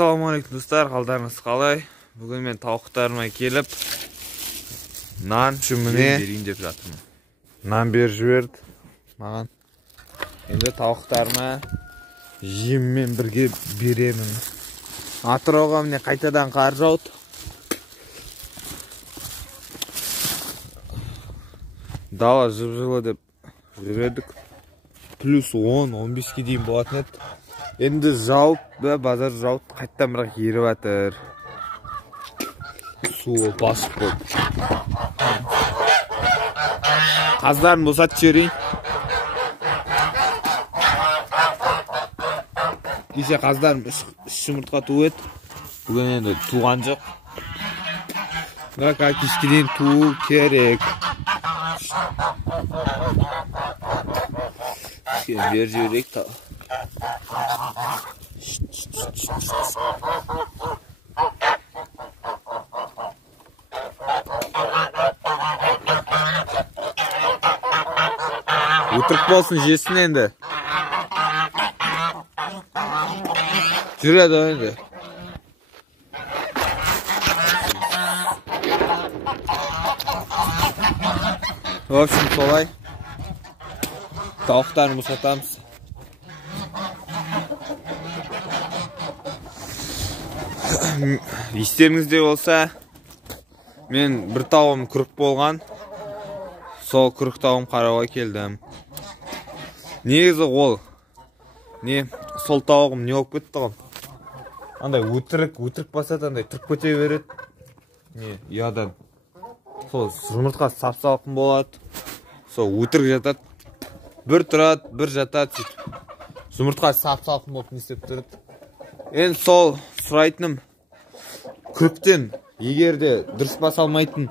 Ассалаумағалейкум достар, қалдарыңыз қалай? Бүгін мен тауықтарыма келіп нан шүміне берейін деп жатырмын. Нан беріп жіберді маған. Енді тауықтарыма жеммен бірге беремін. Атырауға міне қайтадан қар жауды. Дала жып-жылы деп жүредік. Плюс 10-15-ке дейін болатын еді. Енді жауып, базар жауып, қайттан бірақ еріп атыр. Суы басып болды. Қаздарын босатып жіберейін. Кеше қаздарым үш жұмыртқа туып еді. Бүгін енді туған жоқ. Бірақ кешке дейін туу керек. Бер жіберейік та. Өтірік болсын жесін енді. Жүреді енді. В общем, солай. Тауықтарын босатамыз. Естеріңізде болса, мен бір тауым күрік болған. Сол күрік тауым қарауға келдім. Негізі ол сол тауығым не болып кетті ғой. Андай өтірік басады, андай тұрып көте береді. Ұядан. Сол жұмыртқа сап-салқын болады. Сол өтірік жатады. Бір тұрады, бір жатады. Жұмыртқа сап-салқын болып не істеп тұрады. Енді сол сұрайтыным, күріктен егерде дұрыс баса алмайтын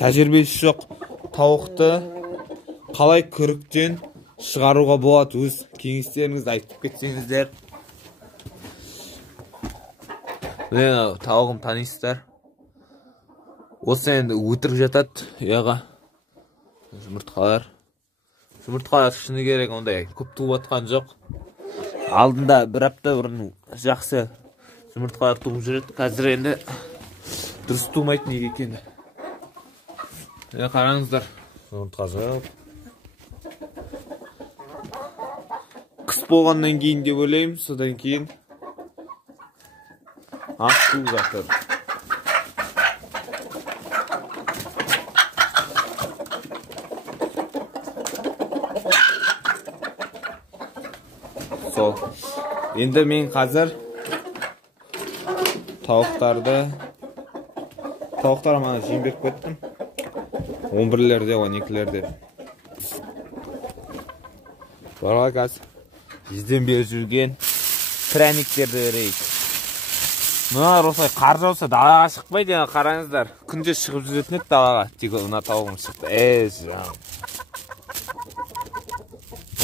тәжірибесі жоқ тауықты қалай күріктен шығаруға болады, өз кеңестеріңізді айтып кетсеңіздер. Тауығым танисыздар. Осы енді өтірік жатады ұяға. Жұмыртқалар шыны керек, ондай көп туып атқан жоқ. Алдында бір апта бұрын жақсы жұмыртқалар туып жүреді. Қазір енді дұрыс тумайтын неге екені. Қараңыздар, жұмыртқа жоқ. Қыс болғаннан кейін деп ойлаймын, содан кейін ақ туып жатыр. Сол. Енді мен қазір тауықтар мана жем беріп кеттім. 11-лерде, 12-лерде. Барға қазір жезден беріп жүрген пряниктерді берейік. Мыналар осылай қар жауса далаға шықпайды, қараңыздар. Күнде шығып жүретін еді далаға. Тек мына тауығым шықты.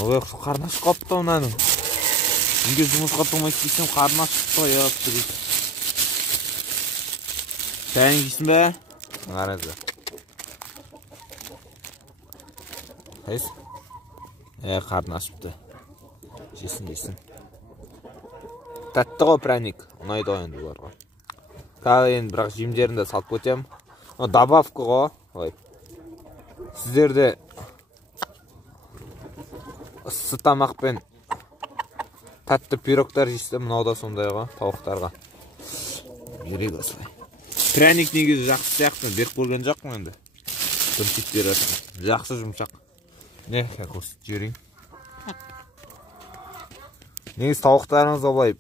Ой, қарны ашып қалыпты мынаның. Неге жұмыртқа тумайды дейсем, қарны ашып тұрды. Сәйін кейсін бе? Қараңыздар. Қайсы? Қарны ашыпты. Жесін. Тәтті ғой пряник. Ұнайды ғой енді бұларға. Қазір енді бірақ жемдерінде салып көтем. Добавка ғой. Сіздерде ыссы тамақпен тәтті пирогтар жейсіздер, мынау да сондай ғой тауықтарға. Берейік осылай. Пряник негізі жақсы сияқты, беріп көрген жоқпын енді. Дүмсеп береді. Жақсы жұмшақ. Көрсетіп жіберейін. Негіз тауықтарыңыз олай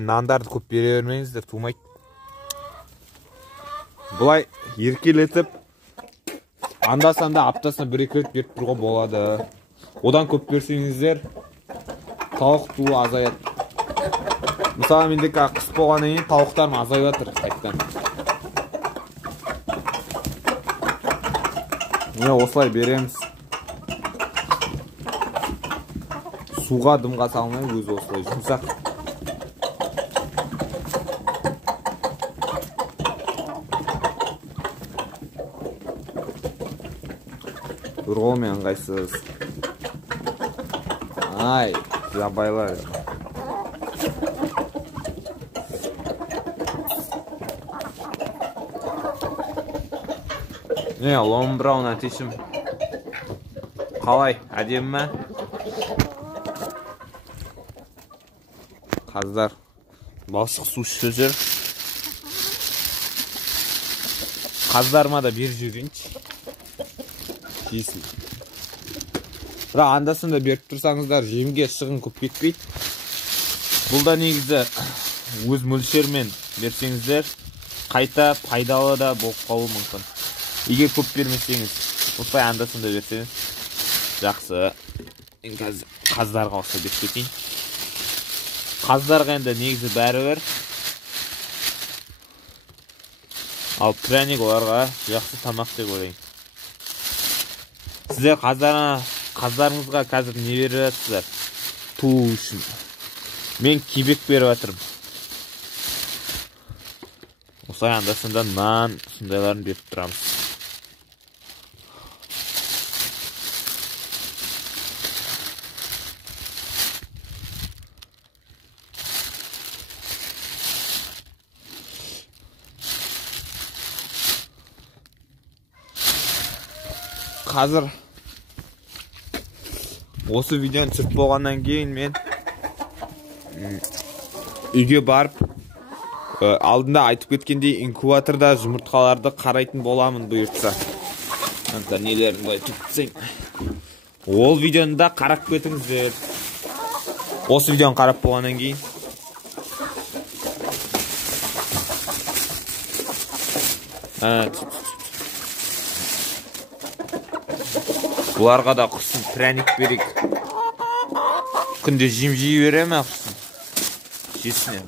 нандарды көп бере бермеңіздер, тумайды. Бұлай еркелетіп, анда-санда аптасына 1-2 рет беріп тұруға болады. Одан көп берсеңіздер, тауық туы азаяды. Мысалы, мендегі қыс болғаннан кейін тауықтарым азайып жатыр қайттан. Осылай береміз. Суға дымға салмай, өзі осылай жұмсақ. Бір қолмен ыңғайсыз. Ай, жабайлар. Не, ломбрауна тишім. Қалай, әдемі ме? Қаздар, балшық су ішіп жүр. Қаздарыма да бер жүргенші. Жейсін. Бірақ андасында беріп тұрсаңыздар, жемге шығын көп кетпейді. Бұл да негізі өз мөлшермен берсеңіздер, қайта пайдалы да болып қалуы мүмкін. Егер көп бермесеңіз, осылай андасында берсеңіз, жақсы. Қаздарға осы беріп кетейін. Қаздарға енді негізі бәрі бір. Ал пряник оларға жақсы тамақ деп ойлаймын. Сіздер қаздарыңызға қазір не беріп жатсыздар? Туу үшін. Мен кебек беріп жатырмын. Осылай анда-санда нан сондайларын беріп тұрамыз. Қазір осы видеоны түсіріп болғаннан кейін мен үйге барып алдында айтып кеткендей инкубаторда жұмыртқаларды қарайтын боламын бұйыртса. Нелерін былай түпсең. Ол видеоны да қарап кетіңіздер. Осы видеоны қарап болғаннан кейін. Бұларға да құрсын пряник берек. Күнде жем жей бере ме құрсын? Жесіне.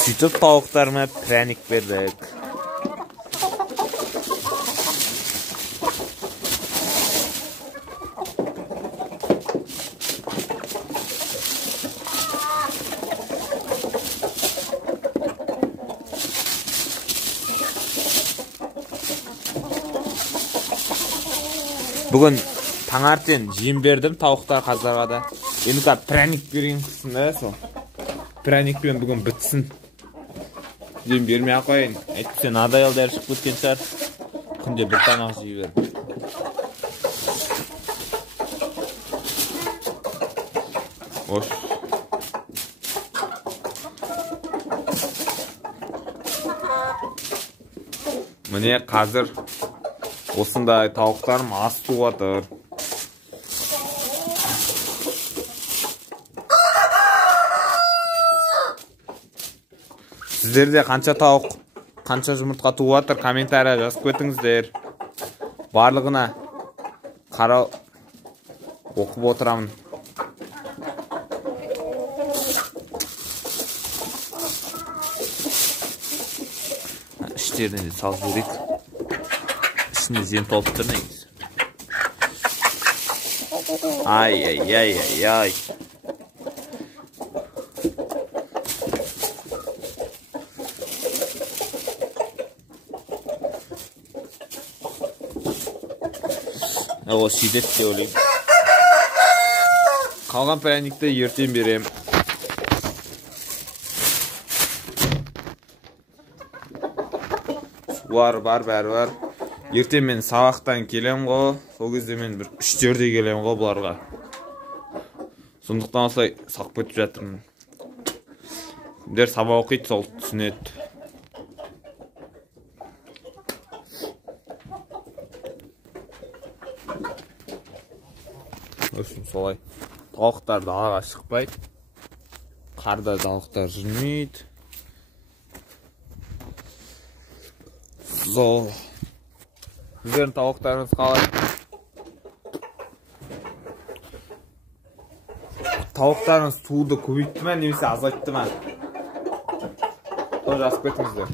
Сөйтіп тауықтарыма пряник бердік. Бүгін таңертең жем бердім тауықтар қаздарға да. Енді пряник берген құрсын да сол. Пряникпен бүгін бітсін. Жем бермей қойын. Әйтпесе надай алдар шығып кеткен шығар. Күнде бір тамақ жей бер. Ош. Міне қазір осындай тауықтарым аз туып жатыр. Сіздерде қанша тауық, қанша жұмыртқа туып жатыр, комментария жазып кетіңіздер. Барлығына қарау оқып отырамын. Іштеріне де салып жіберейік. Ішінде жем толып тұр негізі. Ай. О, сидет те ойлайым. Қалған пряникті ертең берем. Суар бар, бәрі бар. Ертең мен сабақтан келем ғой. Сол кезде мен бір 3-4-де келем ғой бұларға. Сондықтан осылай сақып кетіп жатырмын. Дер сабақ оқиды, сол түсінеді. Өшін солай. Тауықтар далаға шықпайды. Қарда тауықтар жүрмейді. Зол. Сіздердің тауықтарыңыз қалай? Тауықтарыңыз туды көбейтті ме, немесе азайтты ма? Сол жазып кетіңіздер.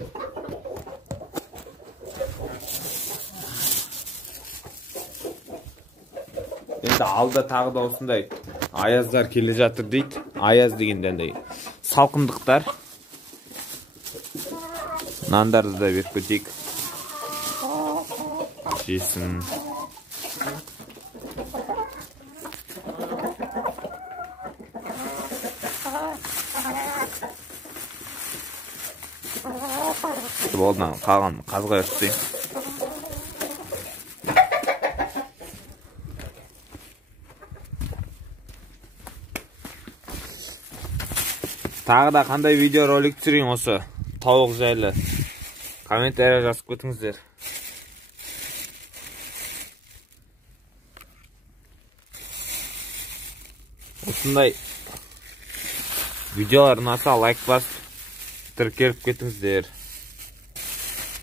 Енді алда тағы да осындай аяздар келе жатыр дейді. Аяз дегенде салқындықтар. Нандарды да беріп кетейік. Жесін. Болды, қалған қазға өртейін. Тағы да қандай видео ролик түсірейін осы тауық жайлы комментария жазып кетіңіздер. Осындай видеолар ұнаса лайк басып тіркеліп кетіңіздер.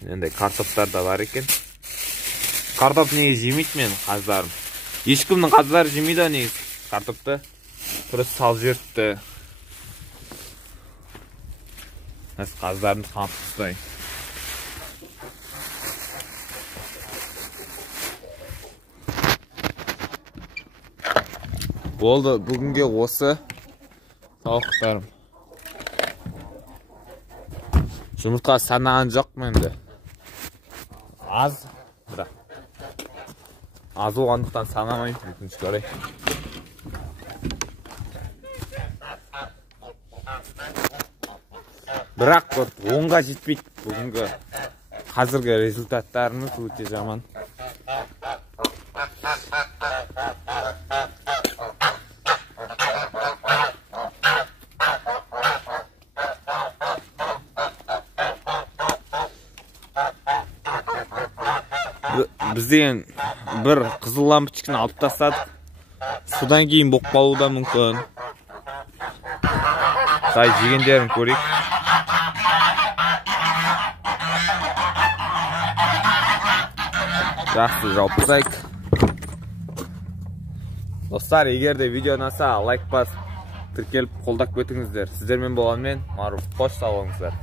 Енді картоптар да бар екен. Картоп неге жемейді мен қаздарым. Ешкімнің қаздары жемейді негіз картопты. Просто салып жіберіпті. Қаздарын қамып ұстайын. Болды, бүгінге осы тауықтарым. Жұмыртқа санаған жоқ менде. Аз, бірақ. Аз оғандықтан санамайым, өкінішке орай. Бірақ оңға жетпейді бүгінгі қазіргі результаттарымыз өте жаман. Біз деген бір қызыл лампочканы алып тастадық. Содан кейін болып қалуы да мүмкін. Сай жегендерін көрейік. Жақсы, жауып тастайық. Достар, егер де видео ұнаса, лайк басып, тіркеліп қолдап кетіңіздер. Сіздермен болғанмен, Маруф, қош сау болыңыздар.